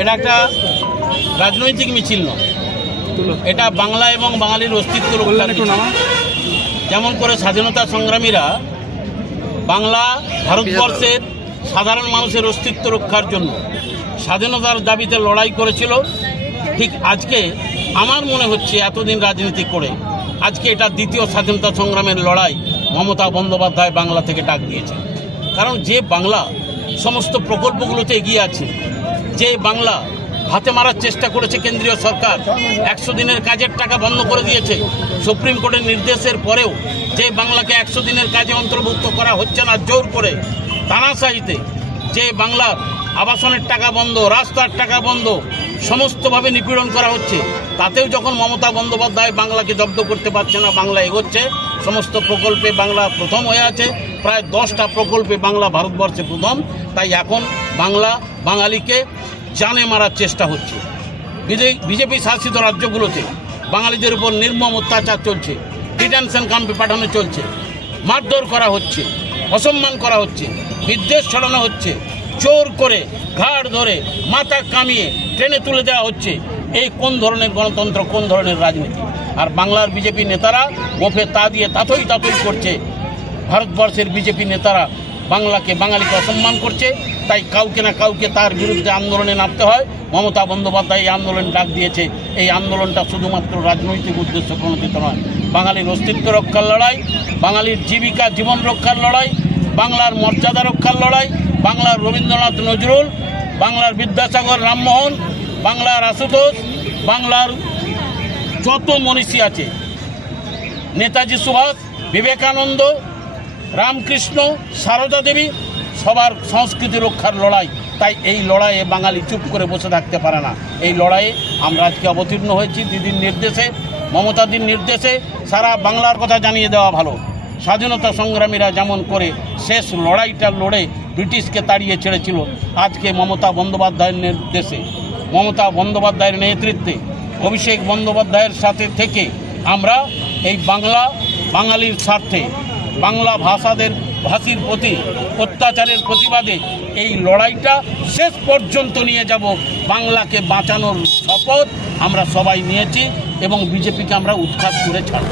এটা একটা রাজনৈতিক মিছিল নয়, এটা বাংলা এবং বাঙালির অস্তিত্ব রক্ষার। যেমন করে স্বাধীনতা সংগ্রামীরা বাংলা ভারতবর্ষের সাধারণ মানুষের অস্তিত্ব রক্ষার জন্য স্বাধীনতার দাবিতে লড়াই করেছিল, ঠিক আজকে আমার মনে হচ্ছে এতদিন রাজনীতি করে আজকে এটা দ্বিতীয় স্বাধীনতা সংগ্রামের লড়াই মমতা বন্দ্যোপাধ্যায় বাংলা থেকে ডাক দিয়েছে। কারণ যে বাংলা সমস্ত প্রকল্পগুলোতে এগিয়ে আছে, যে বাংলা হাতে মারার চেষ্টা করেছে কেন্দ্রীয় সরকার, 100 দিনের কাজের টাকা বন্ধ করে দিয়েছে সুপ্রিম কোর্টের নির্দেশের পরেও, যে বাংলাকে 100 দিনের কাজে অন্তর্ভুক্ত করা হচ্ছে না জোর করে তানাশাহিতে, যে বাংলার আবাসনের টাকা বন্ধ, রাস্তার টাকা বন্ধ, সমস্তভাবে নিপীড়ন করা হচ্ছে, তাতেও যখন মমতা বন্দ্যোপাধ্যায় বাংলাকে জব্দ করতে পারছে না, বাংলা এগোচ্ছে, সমস্ত প্রকল্পে বাংলা প্রথম হয়ে আছে, প্রায় 10টা প্রকল্পে বাংলা ভারতবর্ষে প্রথম। তাই এখন বাংলা বাঙালিকে জানে মারার চেষ্টা হচ্ছে। বিজেপি শাসিত রাজ্যগুলোতে বাঙালিদের উপর নির্মম অত্যাচার চলছে, ডিটেনশন ক্যাম্পে পাঠানো চলছে, মারধর করা হচ্ছে, অসম্মান করা হচ্ছে, বিদ্বেষ ছড়ানো হচ্ছে, জোর করে ঘাড় ধরে মাথা কামিয়ে ট্রেনে তুলে দেওয়া হচ্ছে। এই কোন ধরনের গণতন্ত্র, কোন ধরনের রাজনীতি? আর বাংলার বিজেপি নেতারা গোফে তা দিয়ে তাতই করছে। ভারতবর্ষের বিজেপি নেতারা বাঙালিকে অসম্মান করছে, তাই কাউকে না কাউকে তার বিরুদ্ধে আন্দোলনে নামতে হয়। মমতা বন্দ্যোপাধ্যায় এই আন্দোলন ডাক দিয়েছে। এই আন্দোলনটা শুধুমাত্র রাজনৈতিক উদ্দেশ্য প্রণোদিত নয়, বাঙালির অস্তিত্ব রক্ষার লড়াই, বাঙালির জীবিকা জীবন রক্ষার লড়াই, বাংলার মর্যাদা রক্ষার লড়াই, বাংলার রবীন্দ্রনাথ নজরুল, বাংলার বিদ্যাসাগর রামমোহন, বাংলার আশুতোষ, বাংলার যত মনীষী আছে, নেতাজি সুভাষ, বিবেকানন্দ, রামকৃষ্ণ, সারদা দেবী, সবার সংস্কৃতি রক্ষার লড়াই। তাই এই লড়াইয়ে বাঙালি চুপ করে বসে থাকতে পারে না। এই লড়াইয়ে আমরা আজকে অবতীর্ণ হয়েছি দিদির নির্দেশে, মমতাদির নির্দেশে। সারা বাংলার কথা জানিয়ে দেওয়া ভালো, স্বাধীনতা সংগ্রামীরা যেমন করে শেষ লড়াইটা লড়ে ব্রিটিশকে তাড়িয়ে ছেড়েছিল, আজকে মমতা বন্দ্যোপাধ্যায়ের নির্দেশে, মমতা বন্দ্যোপাধ্যায়ের নেতৃত্বে, অভিষেক বন্দ্যোপাধ্যায়ের সাথে থেকে আমরা এই বাঙালির স্বার্থে, বাংলা ভাষীর প্রতি অত্যাচারের প্রতিবাদে এই লড়াইটা শেষ পর্যন্ত নিয়ে যাব। বাংলাকে বাঁচানোর শপথ আমরা সবাই নিয়েছি এবং বিজেপিকে আমরা উৎখাত করে ছাড়ব।